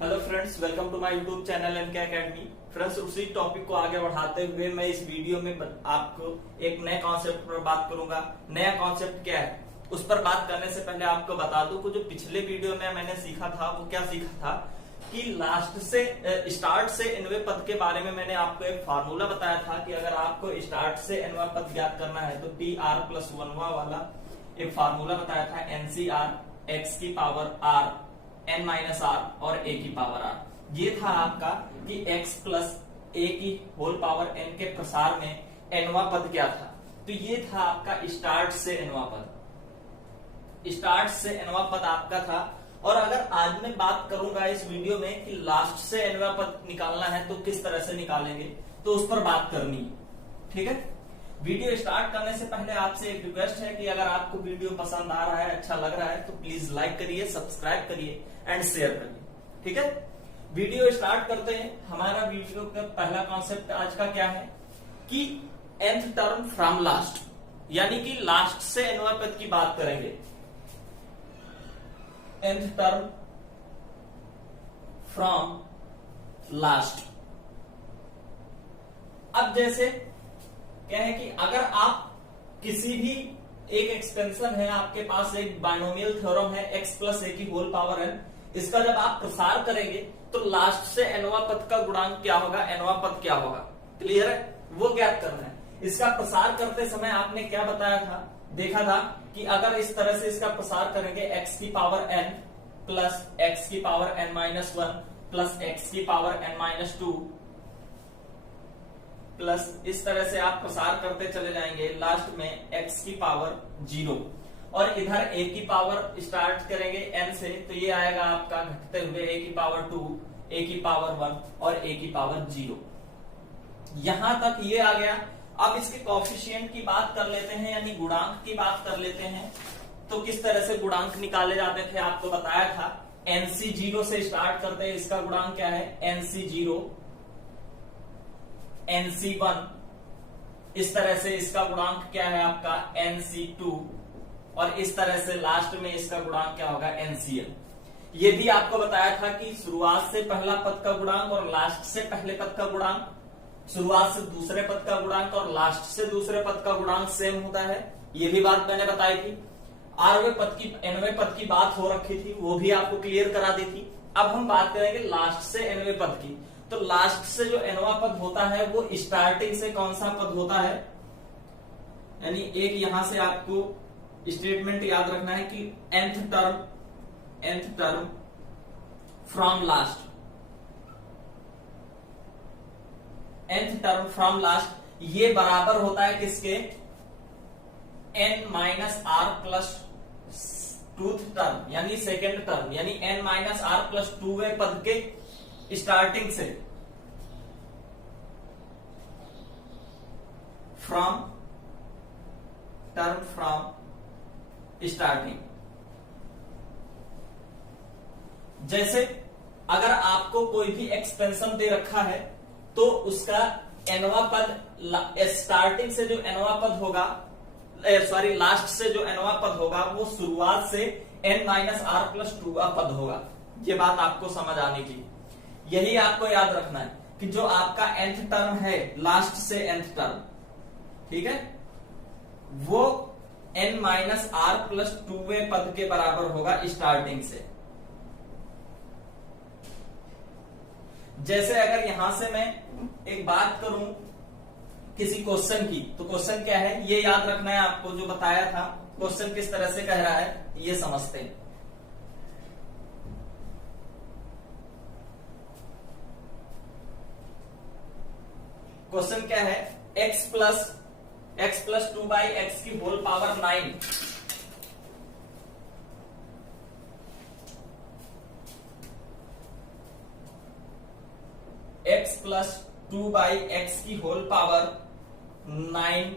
Hello friends, welcome to my YouTube channel NK academy. Friends, उसी topic को आगे बढ़ाते हुए मैं इस वीडियो में आपको एक नए कॉन्सेप्ट पर बात करूंगा। नया कॉन्सेप्ट क्या है उस पर बात करने से पहले आपको बता दूं कि जो पिछले वीडियो में मैंने सीखा था वो क्या सीखा था कि स्टार्ट से nवें पद के बारे में मैंने आपको एक फार्मूला बताया था कि अगर आपको स्टार्ट से nवां पद ज्ञात करना है तो टी आर प्लस 1वां वाला एक फार्मूला बताया था, एनसीआर एक्स की power R n minus R और a की पावर r। ये था आपका कि x प्लस a की होल पावर n के प्रसार में nवां पद क्या था। तो ये था आपका स्टार्ट से nवां पद। स्टार्ट से nवां पद आपका था। और अगर आज मैं बात करूंगा इस वीडियो में कि लास्ट से nवां पद निकालना है तो किस तरह से निकालेंगे, तो उस पर बात करनी है। ठीक है। वीडियो स्टार्ट करने से पहले आपसे एक रिक्वेस्ट है कि अगर आपको वीडियो पसंद आ रहा है, अच्छा लग रहा है, तो प्लीज लाइक करिए, सब्सक्राइब करिए एंड शेयर करिए। ठीक है। वीडियो स्टार्ट करते हैं। हमारा वीडियो का पहला कॉन्सेप्ट आज का क्या है कि nth टर्म फ्रॉम लास्ट, यानी कि लास्ट से nवां पद की बात करेंगे। nth term from last. अब जैसे क्या है कि अगर आप किसी भी एक एक्सपेंशन है, आपके पास एक बाइनोमियल थ्योरम है x प्लस ए की होल पावर n, इसका जब आप प्रसार करेंगे तो लास्ट से nवां पद का गुणांक क्या होगा, nवां पद क्या होगा, क्लियर है, वो ज्ञात करना है। इसका प्रसार करते समय आपने क्या बताया था, देखा था कि अगर इस तरह से इसका प्रसार करेंगे x की पावर n प्लस x की power n minus 1 plus x की पावर n माइनस 2 प्लस इस तरह से आप प्रसार करते चले जाएंगे, लास्ट में x की पावर 0 और इधर a की पावर स्टार्ट करेंगे n से, तो ये आएगा आपका घटते हुए a की पावर 2, a की पावर 1 और a की पावर 0। यहां तक ये आ गया। अब इसके कोएफिशिएंट की बात कर लेते हैं, यानी गुणांक की बात कर लेते हैं। तो किस तरह से गुणांक निकाले जाते थे आपको बताया था। nc0 से स्टार्ट करते हैं, इसका गुणांक क्या है, nc0 nc1, इस तरह से इसका गुणांक क्या है आपका nc2 और इस तरह से लास्ट में इसका गुणांक क्या होगा, ncn। ये भी आपको बताया था कि शुरुआत से पहला पद का गुणांक और लास्ट से पहले पद का गुणांक, शुरुआत से दूसरे पद का गुणांक और लास्ट से दूसरे पद का गुणांक सेम होता है। ये भी बात मैंने बताई थी। nवें पद की बात हो रखी थी, वो भी आपको क्लियर करा दी थी। अब हम बात करेंगे लास्ट से nवें पद की। तो लास्ट से जो nवां पद होता है वो स्टार्टिंग से कौन सा पद होता है, यानी एक यहां से आपको स्टेटमेंट याद रखना है कि nth term from last, nth term from last ये बराबर होता है किसके, n माइनस आर प्लस टूथ टर्म, यानी सेकेंड टर्म, यानी n माइनस आर प्लस 2वें पद के स्टार्टिंग से, फ्रॉम टर्म फ्रॉम स्टार्टिंग। जैसे अगर आपको कोई भी एक्सपेंशन दे रखा है तो उसका nवां पद स्टार्टिंग से जो nवां पद होगा, सॉरी लास्ट से जो nवां पद होगा वो शुरुआत से n माइनस आर प्लस 2वां पद होगा। ये बात आपको समझ आनी चाहिए। यही आपको याद रखना है कि जो आपका nth टर्म है लास्ट से nth टर्म, ठीक है, वो n माइनस आर प्लस 2वें पद के बराबर होगा स्टार्टिंग से। जैसे अगर यहां से मैं एक बात करूं किसी क्वेश्चन की, तो क्वेश्चन क्या है ये याद रखना है आपको, जो बताया था क्वेश्चन किस तरह से कह रहा है ये समझते हैं। क्वेश्चन क्या है, x प्लस 2 बाई एक्स की whole power 9, x plus 2 by X की होल पावर 9,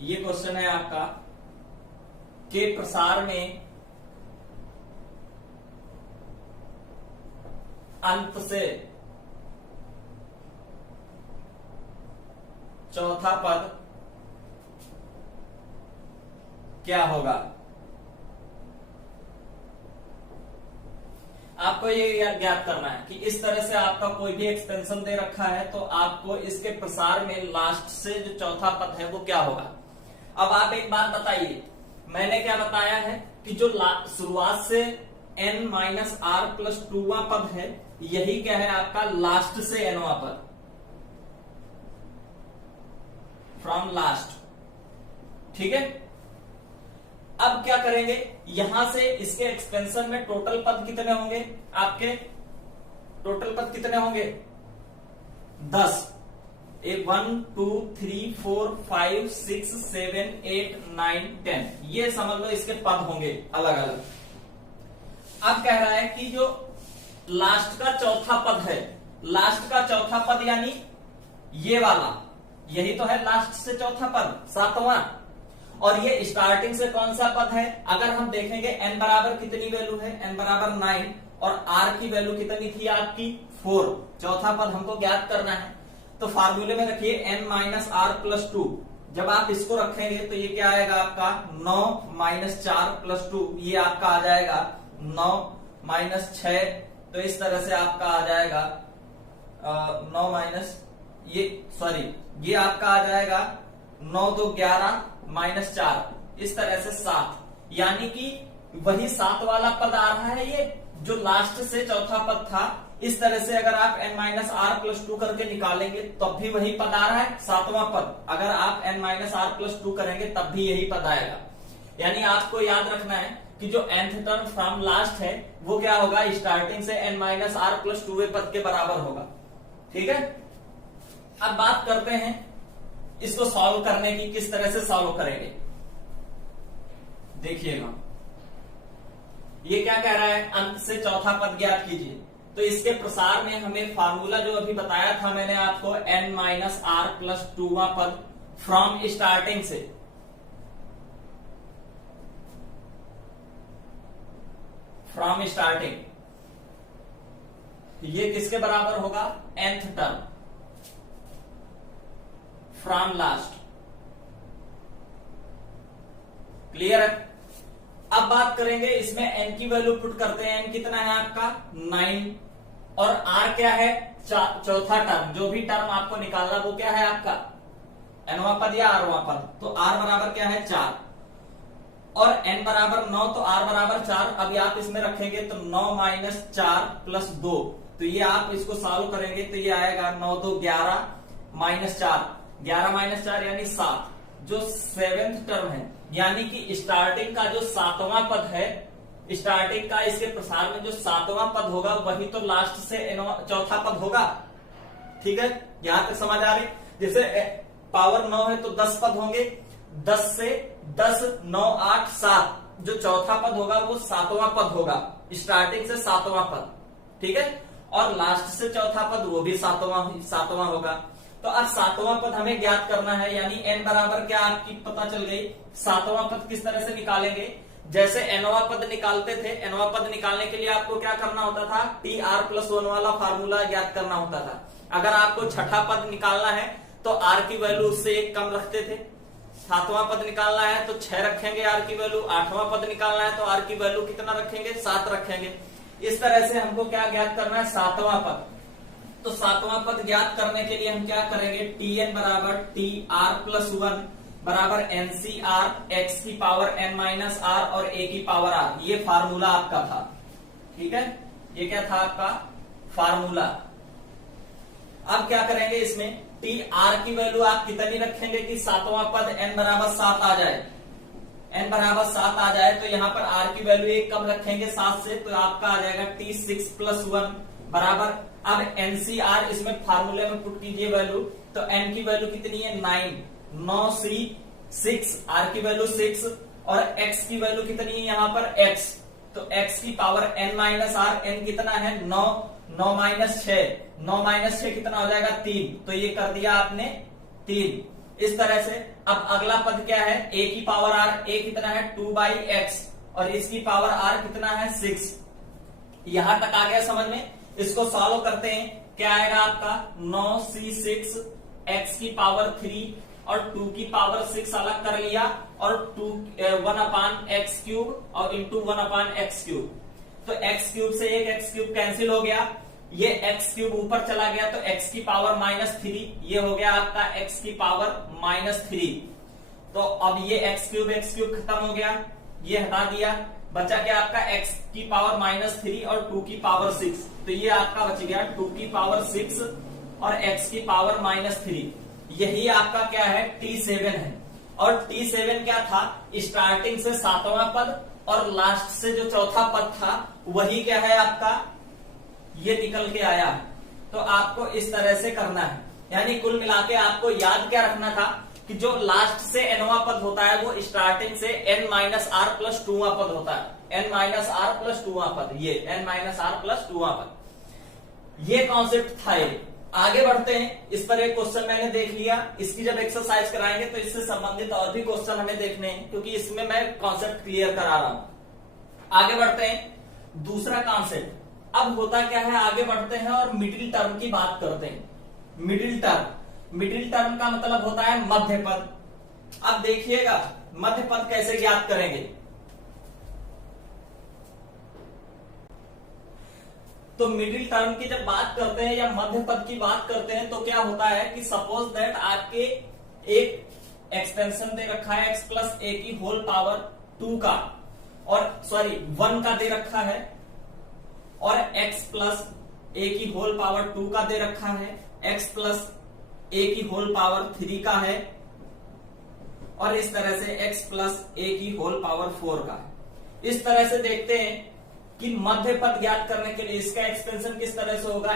ये क्वेश्चन है आपका, के प्रसार में अंत से चौथा पद क्या होगा। आपको ये ज्ञात करना है कि इस तरह से आपका कोई भी एक्सपेंशन दे रखा है तो आपको इसके प्रसार में लास्ट से जो चौथा पद है वो क्या होगा। अब आप एक बात बताइए, मैंने क्या बताया है कि जो शुरुआत से n माइनस आर प्लस 2वां पद है यही क्या है आपका लास्ट से nवां पद, फ्रॉम लास्ट। ठीक है, अब क्या करेंगे, यहां से इसके एक्सपेंशन में टोटल पद कितने होंगे, आपके टोटल पद कितने होंगे 10, 1 2 3 4 5 6 7 8 9 10, ये समझ लो इसके पद होंगे अलग अलग। अब कह रहा है कि जो लास्ट का चौथा पद है, लास्ट का चौथा पद यानी ये वाला, यही तो है लास्ट से चौथा पद 7वां, और ये स्टार्टिंग से कौन सा पद है। अगर हम देखेंगे n बराबर कितनी वैल्यू है, n बराबर 9 और r की वैल्यू कितनी थी आपकी 4, चौथा पद हमको ज्ञात करना है। तो फार्मूले में रखिए n माइनस आर प्लस 2, जब आप इसको रखेंगे तो ये क्या आएगा आपका 9 माइनस 4 प्लस 2, ये आपका आ जाएगा 9 माइनस 6, तो इस तरह से आपका आ जाएगा 9 माइनस ये आपका आ जाएगा 9 2 11 माइनस 4, इस तरह से 7, यानी कि वही 7 वाला पद आ रहा है ये जो लास्ट से चौथा पद था। इस तरह से अगर आप n माइनस आर प्लस 2 करके निकालेंगे तब भी वही पद आ रहा है 7वां पद, अगर आप n माइनस आर प्लस 2 करेंगे तब भी यही पद आएगा। यानी आपको याद रखना है कि जो nth टर्म फ्रॉम लास्ट है वो क्या होगा, स्टार्टिंग से n माइनस आर प्लस 2 पद के बराबर होगा। ठीक है, अब बात करते हैं इसको सॉल्व करने की, किस तरह से सॉल्व करेंगे। देखिएगा ये क्या कह रहा है, अंत से चौथा पद ज्ञात कीजिए। तो इसके प्रसार में हमें फार्मूला जो अभी बताया था मैंने आपको, n माइनस आर प्लस 2वां पद फ्रॉम स्टार्टिंग से, फ्रॉम स्टार्टिंग, ये किसके बराबर होगा, nth term from last. Clear है। अब बात करेंगे इसमें n की वैल्यू पुट करते हैं, n कितना है आपका 9, और r क्या है चौथा टर्म, जो भी टर्म आपको निकालना वो क्या है आपका nवां पद या rवां पद, तो r बराबर क्या है 4 और n बराबर 9, तो r बराबर 4। अभी आप इसमें रखेंगे तो 9 माइनस 4 प्लस 2, तो ये आप इसको सॉल्व करेंगे तो ये आएगा 9 2 11 माइनस 4, 11 माइनस 4 यानी 7, जो 7th टर्म है, यानी कि स्टार्टिंग का जो 7वां पद है, स्टार्टिंग का इसके प्रसार में जो 7वां पद होगा वही तो लास्ट से चौथा पद होगा। ठीक है, यहां तक समझ आ रही। जैसे पावर 9 है तो 10 पद होंगे, 10 से 10 9 8 7, जो चौथा पद होगा वो 7वां पद होगा, स्टार्टिंग से 7वां पद। ठीक है, और लास्ट से चौथा पद वो भी 7वां होगा। तो अब 7वां पद हमें ज्ञात करना है, यानी n बराबर क्या आपकी पता चल गई। 7वां पद किस तरह से निकालेंगे, जैसे nवां पद निकालते थे, nवां पद निकालने के लिए आपको क्या करना होता था, tr प्लस 1 वाला फार्मूला ज्ञात करना होता था। अगर आपको छठा पद निकालना है तो r की वैल्यू उससे 1 कम रखते थे, 7वां पद निकालना है तो 6 रखेंगे r की वैल्यू, 8वां पद निकालना है तो r की वैल्यू कितना रखेंगे 7 रखेंगे। इस तरह से हमको क्या ज्ञात करना है 7वां पद। तो 7वां पद ज्ञात करने के लिए हम क्या करेंगे, tn बराबर tr प्लस 1 बराबर ncr x की पावर n माइनस r और a की पावर r, ये फार्मूला आपका था। ठीक है, ये क्या था आपका फार्मूला। अब क्या करेंगे, इसमें tr की वैल्यू आप कितनी रखेंगे कि 7वां पद n बराबर 7 आ जाए, n बराबर 7 आ जाए, तो यहाँ पर r की वैल्यू 1 कम रखेंगे 7 से, तो आपका आ जाएगा t6 प्लस 1 बराबर। अब ncr इसमें फार्मूले में पुट कीजिए वैल्यू, तो n की वैल्यू कितनी है 9 c 6, r की वैल्यू 6 और x की वैल्यू कितनी है यहाँ पर x, तो x की power n minus r, n कितना है 9, 9 माइनस 6, 9 माइनस 6 कितना हो जाएगा 3, तो ये कर दिया आपने 3। इस तरह से अब अगला पद क्या है, a की पावर r, a कितना है 2/x और इसकी पावर r कितना है 6। यहां तक आ गया समझ में। इसको सॉल्व करते हैं, क्या आएगा आपका 9c6 x की पावर 3 और 2 की पावर 6 अलग कर लिया और 1/x³ और इंटू 1/x³। तो एक्स क्यूब से एक एक्स क्यूब कैंसिल हो गया, ये एक्स क्यूब ऊपर चला गया तो एक्स की पावर -3, ये हो गया आपका एक्स की पावर -3। तो अब ये एक्स क्यूब खत्म हो गया, ये हटा दिया, बचा क्या आपका एक्स की पावर -3 और 2 की पावर 6, तो ये आपका बच गया 2 की पावर 6 और एक्स की पावर -3। यही आपका क्या है T7 है। और T7 क्या था, स्टार्टिंग से 7वां पद और लास्ट से जो चौथा पद था वही क्या है आपका ये निकल के आया। तो आपको इस तरह से करना है, यानी कुल मिला के आपको याद क्या रखना था कि जो लास्ट से nवां पद होता है वो स्टार्टिंग से n-r+2वां पद होता है, n-r+2वां पद, ये n-r+2वां पद। ये कॉन्सेप्ट था। ये आगे बढ़ते हैं, इस पर एक क्वेश्चन मैंने देख लिया, इसकी जब एक्सरसाइज कराएंगे तो इससे संबंधित और भी क्वेश्चन हमें देखने हैं, क्योंकि इसमें मैं कॉन्सेप्ट क्लियर करा रहा हूं। आगे बढ़ते हैं, दूसरा कॉन्सेप्ट। अब होता क्या है, आगे बढ़ते हैं और मिडिल टर्म की बात करते हैं। मिडिल टर्म का मतलब होता है मध्य पद। अब देखिएगा मध्य पद कैसे ज्ञात करेंगे। तो मिडिल टर्म की जब बात करते हैं या मध्य पद की बात करते हैं तो क्या होता है कि सपोज दैट आपके एक एक्सटेंशन दे रखा है x+a की होल पावर 2 का, और सॉरी 1 का दे रखा है, और x+a की होल पावर 2 का दे रखा है, x+a की होल पावर 3 का है, और इस तरह से x+a की होल पावर 4 का है। इस तरह से देखते हैं कि मध्य पद ज्ञात करने के लिए इसका एक्सपेंशन किस तरह से होगा,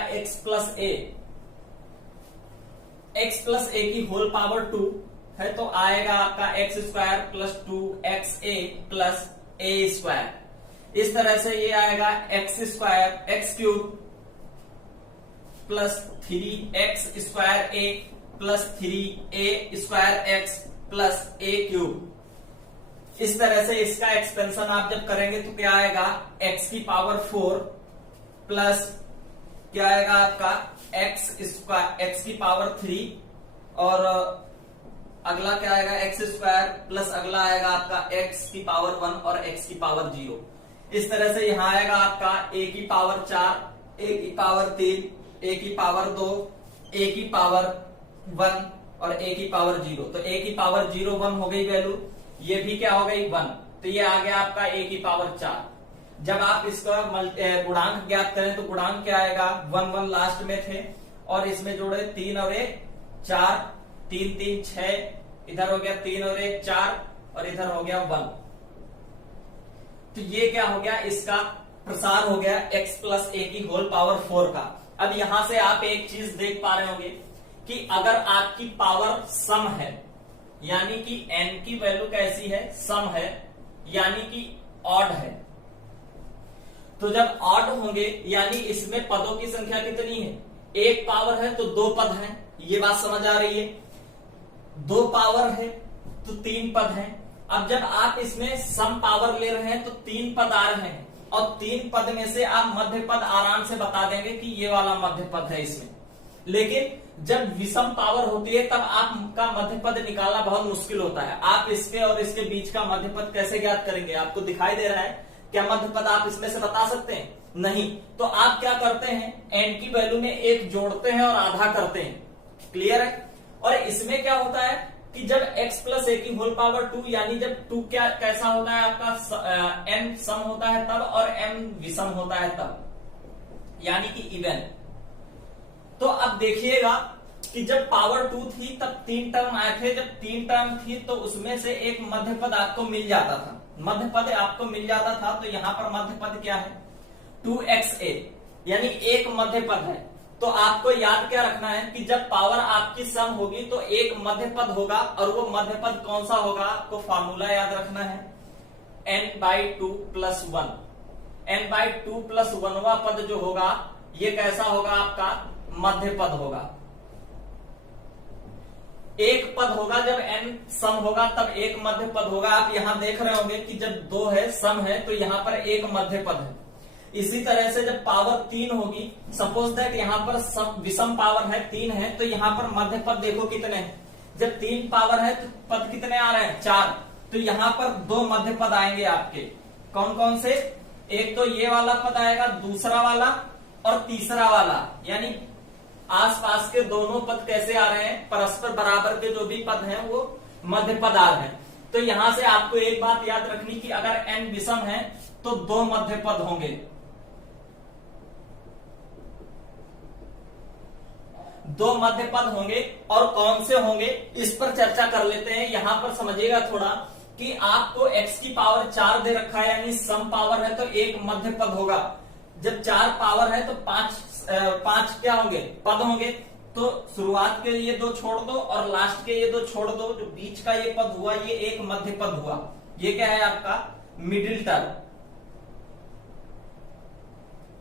x+a की होल पावर 2 है तो आएगा आपका x² + 2xa+a²। इस तरह से ये आएगा x3 x³ + 3a² इस तरह से इसका एक्सपेंशन आप जब करेंगे तो क्या आएगा, x की पावर 4 प्लस क्या आएगा आपका x की पावर 3, और अगला क्या आएगा x² प्लस अगला आएगा आपका x की पावर 1 और x की पावर 0। इस तरह से यहां आएगा आपका a की पावर 4, a की पावर 3, a की पावर 2, a की पावर 1 और a की पावर 0। तो a की पावर 0 1 हो गई वैल्यू, ये भी क्या हो गई 1, तो ये आ गया आपका a की पावर 4। जब आप इसका गुणांक ज्ञात करें तो गुणांक क्या आएगा, 1 1 लास्ट में थे और इसमें जोड़े 3 और 1 4, 3 3 6, इधर हो गया 3 और 1 4 और इधर हो गया 1। तो ये क्या हो गया, इसका प्रसार हो गया x+a की होल पावर 4 का। अब यहां से आप एक चीज देख पा रहे होंगे कि अगर आपकी पावर सम है, यानी कि n की वैल्यू कैसी है, सम है, यानी कि ऑड है, तो जब ऑड होंगे यानी इसमें पदों की संख्या कितनी है, एक पावर है तो 2 पद हैं, ये बात समझ आ रही है, 2 पावर है तो 3 पद हैं। अब जब आप इसमें सम पावर ले रहे हैं तो 3 पद आ रहे हैं, और 3 पद में से आप मध्य पद आराम से बता देंगे कि ये वाला मध्य पद है इसमें। लेकिन जब विषम पावर होती है तब आपका मध्य पद निकालना बहुत मुश्किल होता है। आप इसके और इसके बीच का मध्य पद कैसे ज्ञात करेंगे, आपको दिखाई दे रहा है, क्या मध्य पद आप इसमें से बता सकते हैं, नहीं। तो आप क्या करते हैं, n की वैल्यू में 1 जोड़ते हैं और आधा करते हैं, क्लियर है। और इसमें क्या होता है कि जब x+a की होल पावर 2, यानी जब 2 क्या कैसा होता है आपका, n सम होता है तब और m विषम होता है तब, यानी कि इवन। तो अब देखिएगा कि जब पावर 2 थी तब 3 टर्म आए थे, जब 3 टर्म थी तो उसमें से एक मध्य पद आपको मिल जाता था, मध्य पद आपको मिल जाता था। तो यहां पर मध्य पद क्या है, 2xa, यानी एक मध्य पद है। तो आपको याद क्या रखना है कि जब पावर आपकी सम होगी तो एक मध्य पद होगा, और वो मध्य पद कौन सा होगा, आपको फॉर्मूला याद रखना है, n/2 + 1। n/2 + 1वां पद जो होगा ये कैसा होगा, आपका मध्य पद होगा। एक पद होगा जब n सम होगा तब एक मध्य पद होगा। आप यहां देख रहे होंगे कि जब 2 है सम है तो यहां पर एक मध्य पद है। इसी तरह से जब पावर 3 होगी, सपोज दैट यहां पर विषम पावर है 3 है, तो यहां पर मध्य पद देखो कितने हैं, जब 3 पावर है तो पद कितने आ रहे हैं, 4। तो यहां पर 2 मध्य पद आएंगे आपके, कौन कौन से, एक तो ये वाला पद आएगा, दूसरा वाला और तीसरा वाला, यानी आसपास के दोनों पद कैसे आ रहे हैं, परस्पर बराबर के जो भी पद हैं वो मध्य पद आ रहे हैं। तो यहां से आपको एक बात याद रखनी कि अगर n विषम है तो दो मध्य पद होंगे, दो मध्य पद होंगे। और कौन से होंगे इस पर चर्चा कर लेते हैं। यहां पर समझिएगा थोड़ा कि आपको x की पावर 4 दे रखा है, यानी सम पावर है तो एक मध्य पद होगा। जब 4 पावर है तो 5 क्या होंगे, पद होंगे। तो शुरुआत के ये दो छोड़ दो और लास्ट के ये दो छोड़ दो, जो बीच का ये पद हुआ ये एक मध्य पद हुआ। ये क्या है आपका मिडिल टर्म।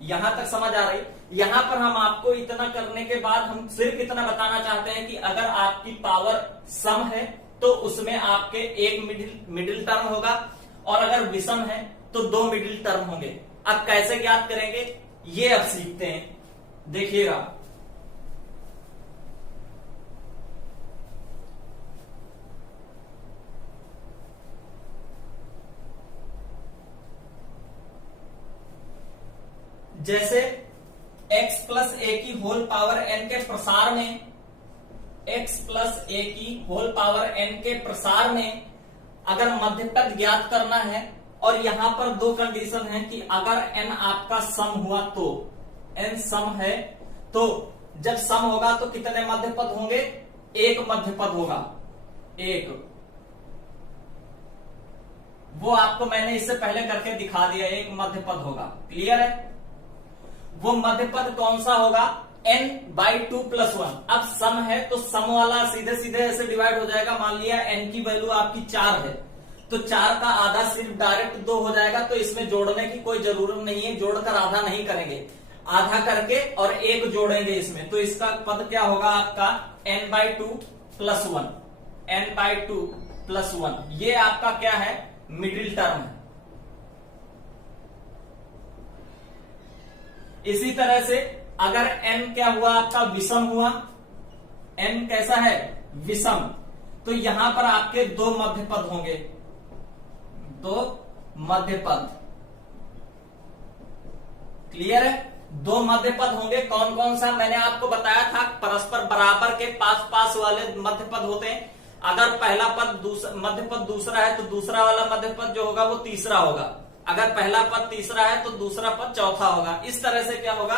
यहां तक समझ आ रही। यहां पर हम आपको इतना करने के बाद हम सिर्फ इतना बताना चाहते हैं कि अगर आपकी पावर सम है तो उसमें आपके एक मिडिल टर्म होगा, और अगर विषम है तो दो मिडिल टर्म होंगे। अब कैसे ज्ञात करेंगे ये अब सीखते हैं, देखिएगा। जैसे x प्लस ए की होल पावर n के प्रसार में, x प्लस ए की होल पावर n के प्रसार में अगर मध्य पद ज्ञात करना है, और यहां पर दो कंडीशन है कि अगर n आपका सम हुआ तो, n सम है तो जब सम होगा तो कितने मध्य पद होंगे, एक मध्य पद होगा, एक। वो आपको मैंने इससे पहले करके दिखा दिया, एक मध्य पद होगा। क्लियर है। वो मध्य पद कौन सा होगा, n/2 + 1। अब सम है तो सम वाला सीधे सीधे ऐसे डिवाइड हो जाएगा। मान लिया n की वैल्यू आपकी 4 है तो 4 का आधा सिर्फ डायरेक्ट 2 हो जाएगा, तो इसमें जोड़ने की कोई जरूरत नहीं है, जोड़कर आधा नहीं करेंगे, आधा करके और एक जोड़ेंगे इसमें। तो इसका पद क्या होगा आपका n/2 + 1, n/2 + 1। ये आपका क्या है, मिडिल टर्म है। इसी तरह से अगर n क्या हुआ आपका, विषम हुआ, n कैसा है, विषम, तो यहां पर आपके दो मध्य पद होंगे, दो मध्य पद। क्लियर है। दो मध्य पद होंगे। कौन कौन सा मैंने आपको बताया था, परस्पर बराबर के पास पास वाले मध्य पद होते हैं। अगर पहला पद मध्य पद दूसरा है तो दूसरा वाला मध्य पद जो होगा वो तीसरा होगा। अगर पहला पद तीसरा है तो दूसरा पद चौथा होगा। इस तरह से क्या होगा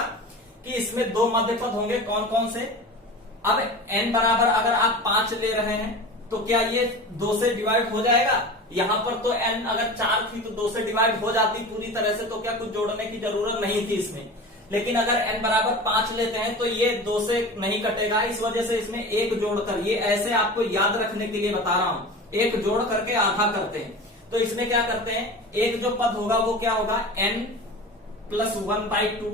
कि इसमें दो मध्य पद होंगे। कौन कौन से, अब n बराबर अगर आप 5 ले रहे हैं तो क्या ये 2 से डिवाइड हो जाएगा। यहां पर तो n अगर 4 थी तो 2 से डिवाइड हो जाती पूरी तरह से, तो क्या कुछ जोड़ने की जरूरत नहीं थी इसमें। लेकिन अगर n बराबर 5 लेते हैं तो ये 2 से नहीं कटेगा, इस वजह से इसमें एक जोड़कर, ये ऐसे आपको याद रखने के लिए बता रहा हूं, एक जोड़ करके आधा करते हैं। तो इसमें क्या करते हैं, एक जो पद होगा वो क्या होगा, n + 1/2।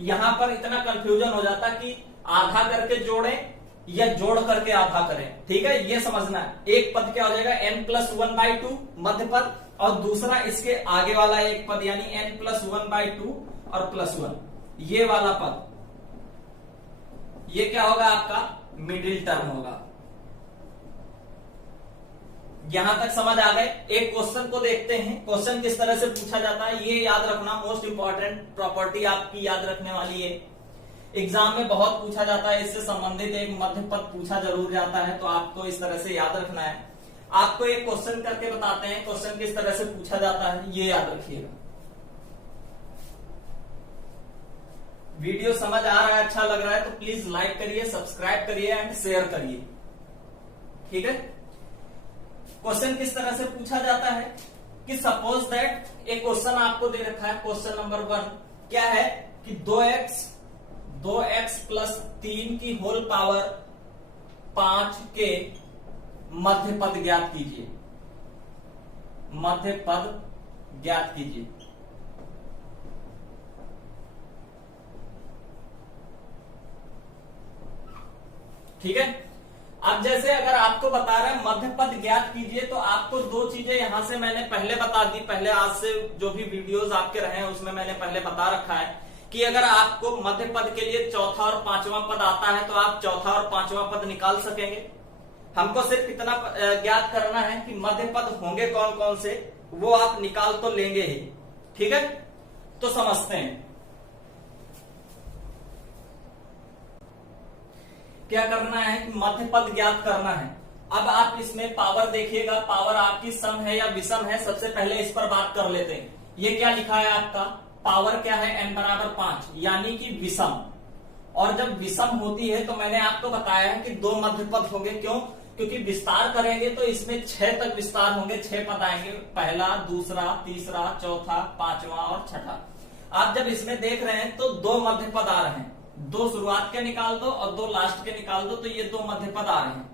यहां पर इतना कंफ्यूजन हो जाता कि आधा करके जोड़ें या जोड़ करके आधा करें। ठीक है, ये समझना है। एक पद क्या हो जाएगा, n + 1/2 मध्य पद, और दूसरा इसके आगे वाला एक पद यानी n + 1/2 और +1, ये वाला पद, ये क्या होगा आपका मिडिल टर्म होगा। यहां तक समझ आ गए। एक क्वेश्चन को देखते हैं, क्वेश्चन किस तरह से पूछा जाता है, ये याद रखना। मोस्ट इंपॉर्टेंट प्रॉपर्टी आपकी याद रखने वाली है, एग्जाम में बहुत पूछा जाता है, इससे संबंधित एक मध्य पद पूछा जरूर जाता है, तो आपको इस तरह से याद रखना है। आपको एक क्वेश्चन करके बताते हैं, क्वेश्चन किस तरह से पूछा जाता है, ये याद रखिएगा। वीडियो समझ आ रहा है, अच्छा लग रहा है तो प्लीज लाइक करिए, सब्सक्राइब करिए एंड शेयर करिए। ठीक है। क्वेश्चन किस तरह से पूछा जाता है कि सपोज दैट एक क्वेश्चन आपको दे रखा है, क्वेश्चन नंबर 1 क्या है कि 2x + 3 की होल पावर 5 के मध्य पद ज्ञात कीजिए, मध्य पद ज्ञात कीजिए। ठीक है। अब जैसे अगर आपको बता रहे हैं मध्य पद ज्ञात कीजिए, तो आपको दो चीजें यहां से मैंने पहले बता दी, पहले आज से जो भी वीडियोस आपके रहे हैं उसमें मैंने पहले बता रखा है कि अगर आपको मध्य पद के लिए चौथा और पांचवा पद आता है तो आप चौथा और पांचवा पद निकाल सकेंगे। हमको सिर्फ इतना ज्ञात करना है कि मध्य पद होंगे कौन कौन से, वो आप निकाल तो लेंगे ही। ठीक है, तो समझते हैं क्या करना है कि मध्य पद ज्ञात करना है। अब आप इसमें पावर देखिएगा, पावर आपकी सम है या विषम है, सबसे पहले इस पर बात कर लेते हैं। ये क्या लिखा है आपका, पावर क्या है, n बराबर 5 यानी कि विषम। और जब विषम होती है तो मैंने आपको बताया है कि दो मध्य पद होंगे। क्यों, क्योंकि विस्तार करेंगे तो इसमें 6 तक विस्तार होंगे, 6 पद आएंगे, पहला, दूसरा, तीसरा, चौथा, पांचवा और छठा। आप जब इसमें देख रहे हैं तो दो मध्य पद आ रहे हैं, दो शुरुआत के निकाल दो और दो लास्ट के निकाल दो, तो ये दो मध्य पद आ रहे हैं।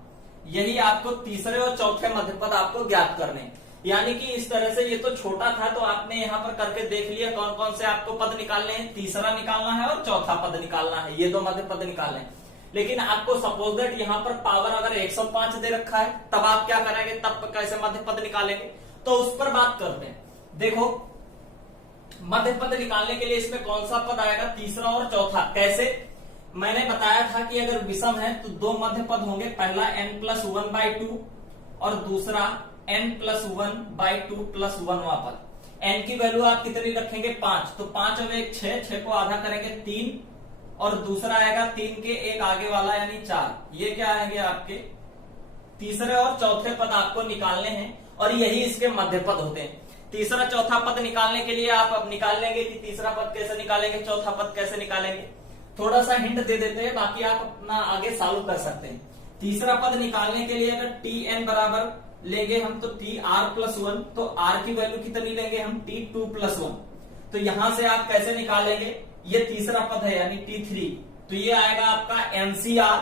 यही आपको तीसरे और चौथे मध्य पद आपको ज्ञात करने, यानी कि इस तरह से। ये तो छोटा था तो आपने यहाँ पर करके देख लिया कौन कौन से आपको पद निकालने हैं, तीसरा निकालना है और चौथा पद निकालना है, ये दो मध्य पद निकालने हैं। लेकिन आपको सपोज दैट यहाँ पर पावर अगर 105 दे रखा है, तब आप क्या करेंगे, तब कैसे मध्य पद निकालेंगे, तो उस पर बात करते हैं। देखो मध्य पद निकालने के लिए इसमें कौन सा पद आएगा, तीसरा और चौथा। कैसे, मैंने बताया था कि अगर विषम है तो दो मध्य पद होंगे, पहला n+1/2 और दूसरा n+1/2 + 1वां पद। n की वैल्यू आप कितनी रखेंगे, 5, तो 5 और 1 6 को आधा करेंगे 3, और दूसरा आएगा 3 के एक आगे वाला यानी 4। ये क्या आएंगे आपके तीसरे और चौथे पद आपको निकालने हैं, और यही इसके मध्य पद होते हैं। तीसरा चौथा पद निकालने के लिए आप अब निकाल लेंगे कि तीसरा पद कैसे निकालेंगे, चौथा पद कैसे निकालेंगे। थोड़ा सा हिंट दे देते हैं, बाकी आप अपना आगे सॉल्व कर सकते हैं। तीसरा पद निकालने के लिए अगर tn बराबर लेंगे हम तो tr+1, तो r की वैल्यू कितनी लेंगे हम, t2+1। तो यहां से आप कैसे निकालेंगे, ये तीसरा पद है यानी t3, तो ये आएगा आपका NCr,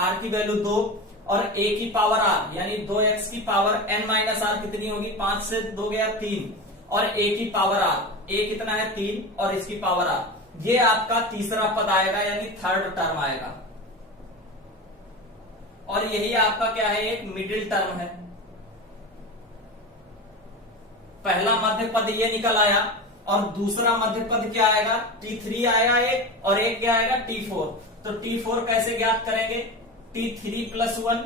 r की वैल्यू 2 और a की पावर r यानी 2x की पावर n-r कितनी होगी, 5 से 2 गया 3, और a की पावर r, a कितना है 3 और इसकी पावर r। ये आपका तीसरा पद आएगा यानी थर्ड टर्म आएगा। और यही आपका क्या है, एक मिडिल टर्म है। पहला मध्य पद ये निकल आया, और दूसरा मध्य पद क्या आएगा, t3 आएगा एक, और एक क्या आएगा t4। तो t4 कैसे ज्ञात करेंगे, t3+1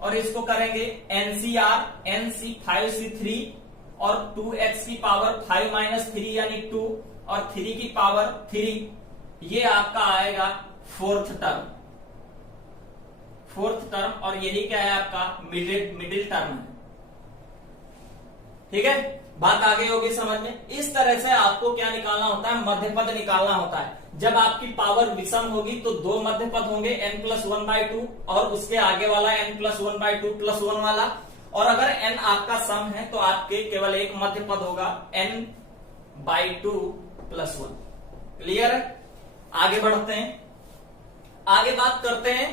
और इसको करेंगे NCr, NC 5C3 और 2x की पावर 5 - 3 यानी 2 और 3 की पावर 3। ये आपका आएगा फोर्थ टर्म, और यही क्या है आपका मिडिल टर्म है। ठीक है, बात आगे होगी समझ में। इस तरह से आपको क्या निकालना होता है, मध्य पद निकालना होता है। जब आपकी पावर विषम होगी तो दो मध्य पद होंगे, n+1/2 और उसके आगे वाला n+1/2 + 1 वाला। और अगर n आपका सम है तो आपके केवल एक मध्य पद होगा, n/2 + 1। क्लियर है, आगे बढ़ते हैं, आगे बात करते हैं।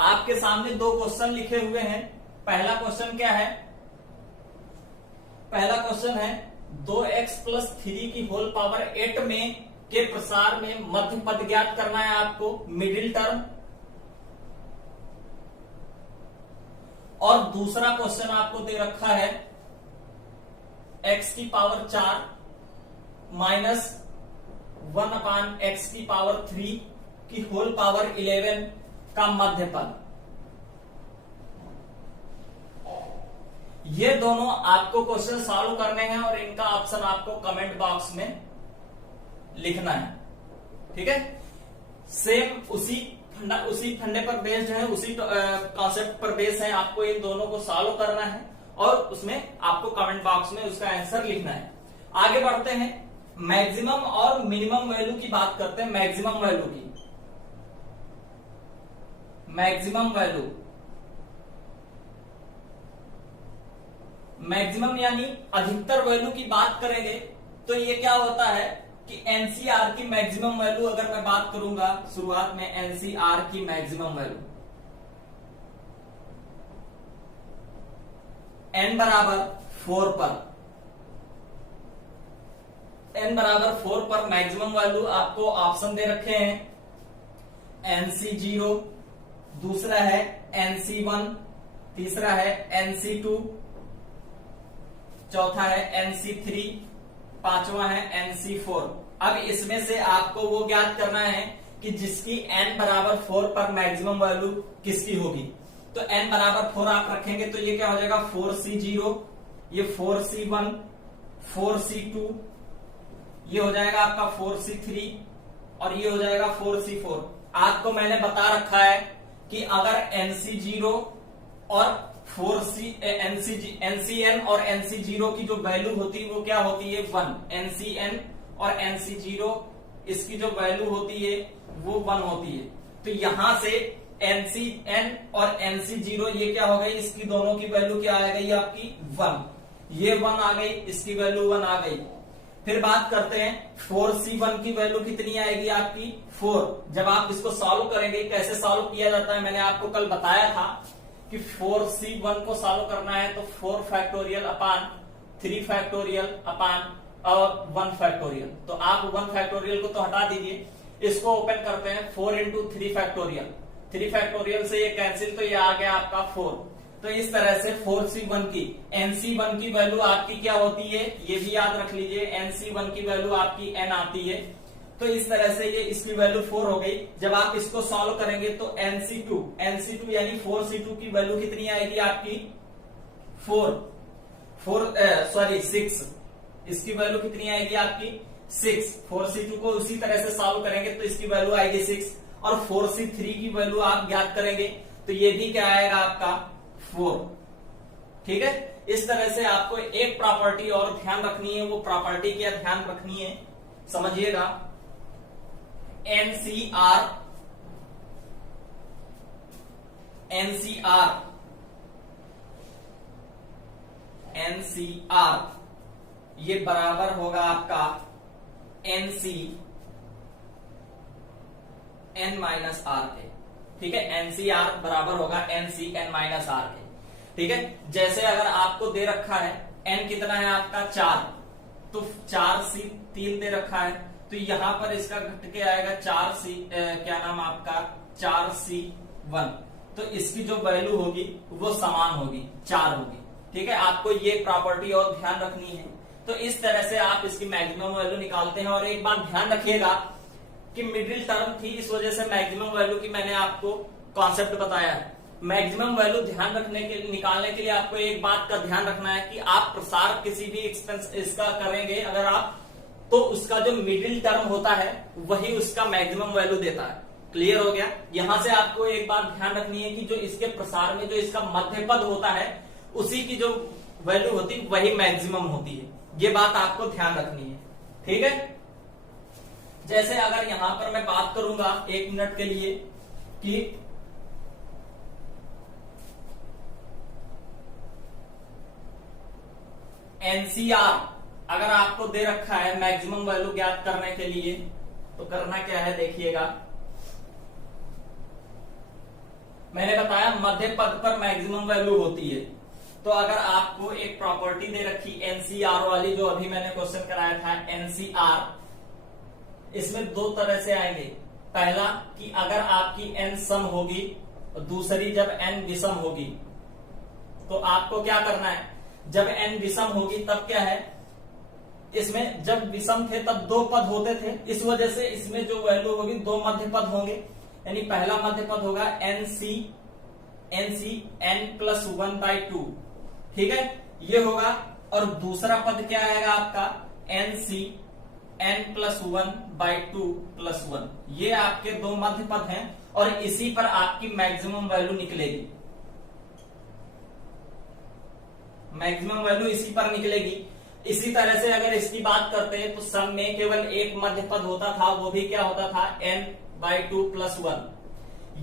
आपके सामने दो क्वेश्चन लिखे हुए हैं। पहला क्वेश्चन क्या है, पहला क्वेश्चन है 2x + 3 की होल पावर 8 में के प्रसार में मध्य पद ज्ञात करना है आपको, मिडिल टर्म। और दूसरा क्वेश्चन आपको दे रखा है x की पावर 4 माइनस 1/x की पावर 3 की होल पावर 11 का मध्य पद। ये दोनों आपको क्वेश्चन सॉल्व करने हैं और इनका ऑप्शन आपको कमेंट बॉक्स में लिखना है। ठीक है, सेम उसी फंडे पर बेस्ड है, उसी कॉन्सेप्ट पर बेस्ड है। आपको इन दोनों को सॉल्व करना है और उसमें आपको कमेंट बॉक्स में उसका आंसर लिखना है। आगे बढ़ते हैं, मैक्सिमम और मिनिमम वैल्यू की बात करते हैं। मैक्सिमम वैल्यू यानी अधिकतर वैल्यू की बात करेंगे तो ये क्या होता है कि एनसीआर की मैक्सिमम वैल्यू अगर मैं बात करूंगा, शुरुआत में एनसीआर की मैक्सिमम वैल्यू n बराबर 4 पर मैक्सिमम वैल्यू आपको ऑप्शन दे रखे हैं NC0, दूसरा है NC1, तीसरा है NC2, चौथा है NC3, पांचवा है NC4। अब इसमें से आपको वो ज्ञात करना है कि जिसकी n बराबर 4 पर मैक्सिमम वैल्यू किसकी होगी। तो n बराबर 4 आप रखेंगे तो ये क्या हो जाएगा 4c0, ये 4c1, 4c2, ये हो जाएगा आपका 4c3 और ये हो जाएगा 4c4। आपको मैंने बता रखा है कि अगर nc0 और NCN और NC0 की जो वैल्यू होती है वो क्या होती है 1, NCN और NC0 इसकी जो वैल्यू होती है वो 1 होती है। तो यहां से NCN और NC0 ये क्या हो गई, इसकी दोनों की वैल्यू क्या आ गई आपकी 1, ये 1 आ गई, इसकी वैल्यू 1 आ गई। फिर बात करते हैं 4C1 की वैल्यू कितनी आएगी आपकी 4। जब आप इसको सॉल्व करेंगे, कैसे सॉल्व किया जाता है मैंने आपको कल बताया था कि 4C1 को सॉल्व करना है तो 4 फैक्टोरियल अपान 3 फैक्टोरियल अपान और 1 फैक्टोरियल। तो आप 1 फैक्टोरियल को तो हटा दीजिए, इसको ओपन करते हैं 4 इंटू 3 फैक्टोरियल, 3 फैक्टोरियल से ये कैंसिल, तो ये आ गया आपका 4। तो इस तरह से 4C1 की NC1 की वैल्यू आपकी क्या होती है ये भी याद रख लीजिए, NC1 की वैल्यू आपकी n आती है। तो इस तरह से ये इसकी वैल्यू 4 हो गई। जब आप इसको सॉल्व करेंगे तो NC2 यानी 4C2 की वैल्यू कितनी आएगी आपकी 6, इसकी वैल्यू कितनी आएगी आपकी 6। 4C2 को उसी तरह से सॉल्व करेंगे तो इसकी वैल्यू आएगी 6 और 4C3 की वैल्यू आप ज्ञात करेंगे तो ये भी क्या आएगा आपका 4। ठीक है, इस तरह से आपको एक प्रॉपर्टी और ध्यान रखनी है, वो प्रॉपर्टी क्या ध्यान रखनी है समझिएगा, NCR ये बराबर होगा आपका NC n माइनस आर के। ठीक है, NCR बराबर होगा NC n माइनस आर के। ठीक है, जैसे अगर आपको दे रखा है n कितना है आपका 4, तो 4C3 दे रखा है तो यहां पर इसका घट के आएगा 4C क्या नाम आपका 4C1, तो इसकी जो वैल्यू होगी वो समान होगी 4 होगी। ठीक है, आपको ये प्रॉपर्टी और ध्यान रखनी है। तो इस तरह से आप इसकी मैक्सिमम वैल्यू निकालते हैं। और एक बात ध्यान रखिएगा कि मिडिल टर्म थी, इस वजह से मैक्सिमम वैल्यू की मैंने आपको कॉन्सेप्ट बताया है। मैक्सिमम वैल्यू ध्यान रखने के निकालने के लिए आपको एक बात का ध्यान रखना है कि आप प्रसार किसी भी एक्सपेंस इसका करेंगे अगर आप, तो उसका जो मिडिल टर्म होता है वही उसका मैक्सिमम वैल्यू देता है। क्लियर हो गया। यहां से आपको एक बात ध्यान रखनी है कि जो इसके प्रसार में जो इसका मध्य पद होता है उसी की जो वैल्यू होती है वही मैक्सिमम होती है। ये बात आपको ध्यान रखनी है। ठीक है, जैसे अगर यहां पर मैं बात करूंगा 1 मिनट के लिए कि NCR अगर आपको दे रखा है मैक्सिमम वैल्यू ज्ञात करने के लिए तो करना क्या है देखिएगा, मैंने बताया मध्य पद पर मैक्सिमम वैल्यू होती है। तो अगर आपको एक प्रॉपर्टी दे रखी NCR वाली, जो अभी मैंने क्वेश्चन कराया था NCR, इसमें 2 तरह से आएंगे। पहला कि अगर आपकी n सम होगी और दूसरी जब n विषम होगी, तो आपको क्या करना है, जब n विषम होगी तब क्या है, इसमें जब विषम थे तब 2 पद होते थे, इस वजह से इसमें जो वैल्यू होगी 2 मध्य पद होंगे। यानी पहला मध्य पद होगा NC n+1/2। ठीक है, ये होगा। और दूसरा पद क्या आएगा आपका NC n+1/2+1। ये आपके 2 मध्य पद हैं और इसी पर आपकी मैक्सिमम वैल्यू निकलेगी। मैक्सिमम वैल्यू इसी पर निकलेगी। इसी तरह से अगर इसकी बात करते हैं तो सम में केवल एक मध्य पद होता था, वो भी क्या होता था n/2+1।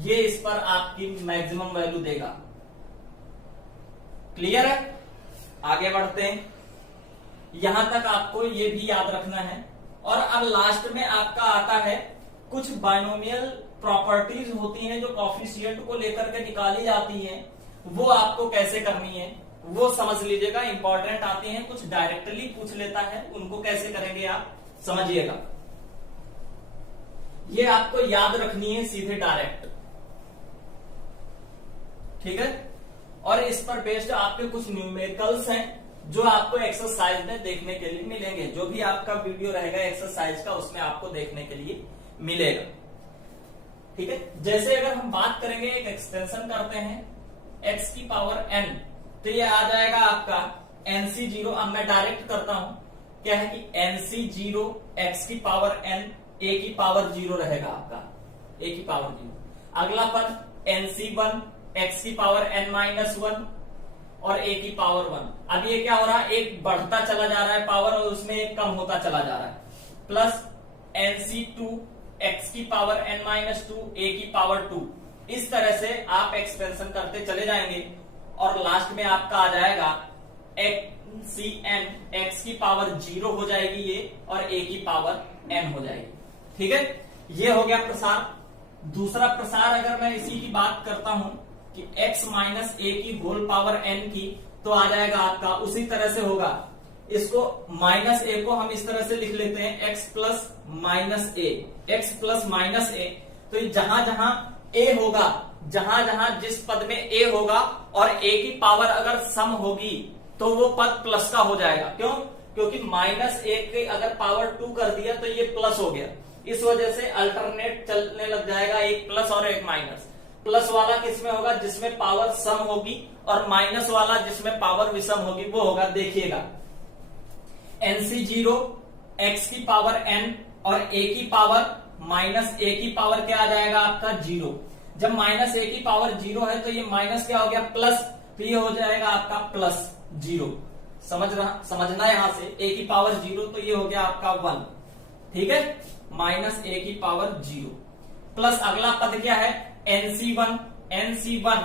ये इस पर आपकी मैक्सिमम वैल्यू देगा। क्लियर है, आगे बढ़ते हैं। यहां तक आपको ये भी याद रखना है। और अब लास्ट में आपका आता है कुछ बाइनोमियल प्रॉपर्टीज होती हैं जो कोफिशिएंट को लेकर के निकाली जाती हैं, वो आपको कैसे करनी है वो समझ लीजिएगा। इंपॉर्टेंट आती हैं, कुछ डायरेक्टली पूछ लेता है, उनको कैसे करेंगे आप समझिएगा। ये आपको याद रखनी है सीधे डायरेक्ट। ठीक है, और इस पर बेस्ड आपके कुछ न्यूमेरिकल्स हैं जो आपको एक्सरसाइज में देखने के लिए मिलेंगे। जो भी आपका वीडियो रहेगा एक्सरसाइज का उसमें आपको देखने के लिए मिलेगा। ठीक है, जैसे अगर हम बात करेंगे एक एक्सटेंशन करते हैं एक्स की पावर एन, तो ये आ जाएगा आपका NC0। अब मैं डायरेक्ट करता हूं, क्या है कि NC0 एक्स की पावर एन ए की पावर 0 रहेगा आपका, ए की पावर 0। अगला पद NC1 एक्स की पावर n माइनस 1 और ए की पावर 1। अब ये क्या हो रहा है, एक बढ़ता चला जा रहा है पावर और उसमें एक कम होता चला जा रहा है, प्लस NC2 एक्स की पावर n माइनस 2 ए की पावर 2। इस तरह से आप एक्सपेंशन करते चले जाएंगे और लास्ट में आपका आ जाएगा NCN एक्स की पावर 0 हो जाएगी ये, और ए की पावर n हो जाएगी। ठीक है, ये हो गया प्रसार। दूसरा प्रसार अगर मैं इसी की बात करता हूं कि x माइनस ए की होल पावर n की, तो आ जाएगा आपका उसी तरह से होगा। इसको माइनस ए को हम इस तरह से लिख लेते हैं x प्लस माइनस ए, x प्लस माइनस ए। तो जहां जहां ए होगा, जहां जहां जिस पद में ए होगा और ए की पावर अगर सम होगी तो वो पद प्लस का हो जाएगा। क्यों? क्योंकि माइनस ए के अगर पावर 2 कर दिया तो ये प्लस हो गया, इस वजह से अल्टरनेट चलने लग जाएगा, एक प्लस और एक माइनस। प्लस वाला किसमें होगा, जिसमें पावर सम होगी, और माइनस वाला जिसमें पावर विषम होगी वो होगा, देखिएगा NC0 एक्स की पावर n और ए की पावर माइनस ए की पावर क्या आ जाएगा आपका 0। जब माइनस ए की पावर 0 है तो ये माइनस क्या हो गया, प्लस, तो ये हो जाएगा आपका प्लस 0। समझना यहां से, ए की पावर 0 तो ये हो गया आपका 1। ठीक है, माइनस ए की पावर 0 प्लस अगला पद क्या है NC1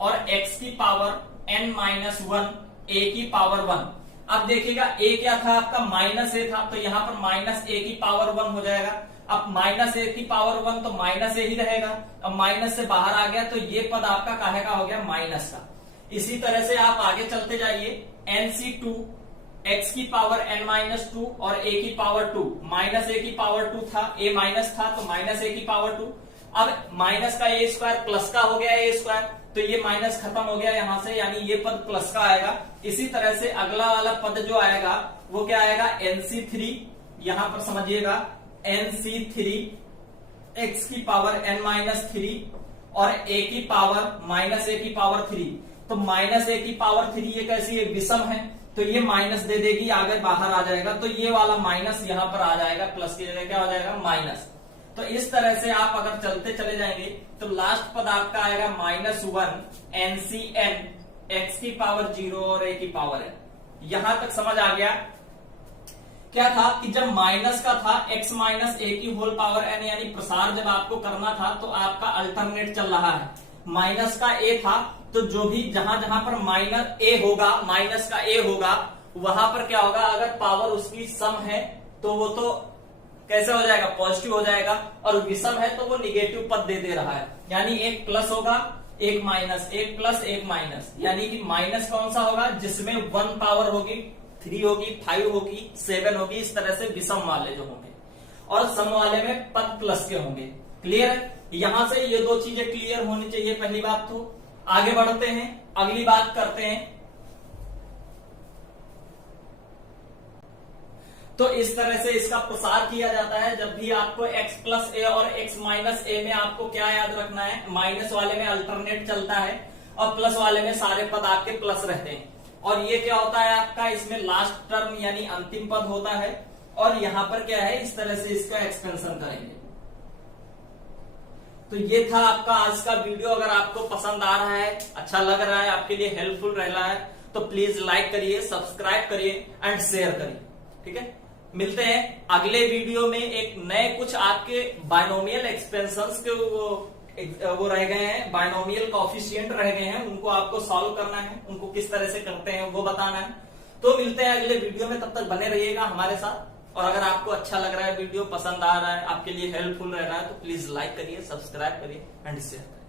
और x की पावर n माइनस 1 ए की पावर 1। अब देखिएगा ए क्या था आपका, माइनस ए था, तो यहां पर माइनस ए की पावर 1 हो जाएगा। अब माइनस ए की पावर 1 तो माइनस ए ही रहेगा, अब माइनस से बाहर आ गया तो ये पद आपका काहे का हो गया, माइनस का। इसी तरह से आप आगे चलते जाइए, NC2 एक्स की पावर n माइनस 2 और ए की पावर 2। माइनस ए की पावर 2 था, ए माइनस था, तो माइनस ए की पावर 2। अब माइनस का ए स्क्वायर प्लस का हो गया ए स्क्वायर, तो ये माइनस खत्म हो गया यहां से, यानी ये पद प्लस का आएगा। इसी तरह से अगला वाला पद जो आएगा वो क्या आएगा, NC3, यहां पर समझिएगा NC3 एक्स की पावर n माइनस 3 और ए की पावर माइनस ए की पावर 3। तो माइनस ए की पावर 3 ये कैसी है, विषम है, तो ये माइनस दे देगी, आगे बाहर आ जाएगा, तो ये वाला माइनस यहां पर आ जाएगा, प्लस की जगह क्या हो जाएगा, माइनस। तो इस तरह से आप अगर चलते चले जाएंगे तो लास्ट पद आपका आएगा -1 NCN एक्स की पावर 0 और ए की पावर n। यहां तक समझ आ गया। क्या था कि जब माइनस का था x माइनस ए की होल पावर n, यानी प्रसार जब आपको करना था तो आपका अल्टरनेट चल रहा है। माइनस का a था, तो जो भी जहां जहां पर माइनस ए होगा, माइनस का ए होगा, वहां पर क्या होगा, अगर पावर उसकी सम है तो वो तो कैसे हो जाएगा, पॉजिटिव हो जाएगा, और विषम है तो वो निगेटिव पद दे रहा है, यानी एक प्लस होगा एक माइनस, एक प्लस एक माइनस, यानी कि माइनस कौन सा होगा, जिसमें 1 पावर होगी, 3 होगी, 5 होगी, 7 होगी, इस तरह से विषम वाले जो होंगे, और सम वाले में पद प्लस के होंगे। क्लियर है? यहां से ये दो चीजें क्लियर होनी चाहिए, पहली बात। तो आगे बढ़ते हैं, अगली बात करते हैं। तो इस तरह से इसका प्रसार किया जाता है। जब भी आपको x प्लस ए और x माइनस ए में आपको क्या याद रखना है, माइनस वाले में अल्टरनेट चलता है और प्लस वाले में सारे पद आपके प्लस रहते हैं। और ये क्या होता है आपका, इसमें लास्ट टर्म यानी अंतिम पद होता है, और यहां पर क्या है, इस तरह से इसका एक्सपेंशन करेंगे। तो ये था आपका आज का वीडियो। अगर आपको पसंद आ रहा है, अच्छा लग रहा है, आपके लिए हेल्पफुल रह रहा है, तो प्लीज लाइक करिए, सब्सक्राइब करिए एंड शेयर करिए। ठीक है, मिलते हैं अगले वीडियो में। एक नए कुछ आपके बायनोमियल एक्सपेंशंस के वो रह गए हैं, बायनोमियल कोएफिशिएंट रह गए हैं, उनको आपको सॉल्व करना है, उनको किस तरह से करते हैं वो बताना है। तो मिलते हैं अगले वीडियो में, तब तक बने रहिएगा हमारे साथ। और अगर आपको अच्छा लग रहा है, वीडियो पसंद आ रहा है, आपके लिए हेल्पफुल रह रहा है, तो प्लीज लाइक करिए, सब्सक्राइब करिए एंड शेयर करिए।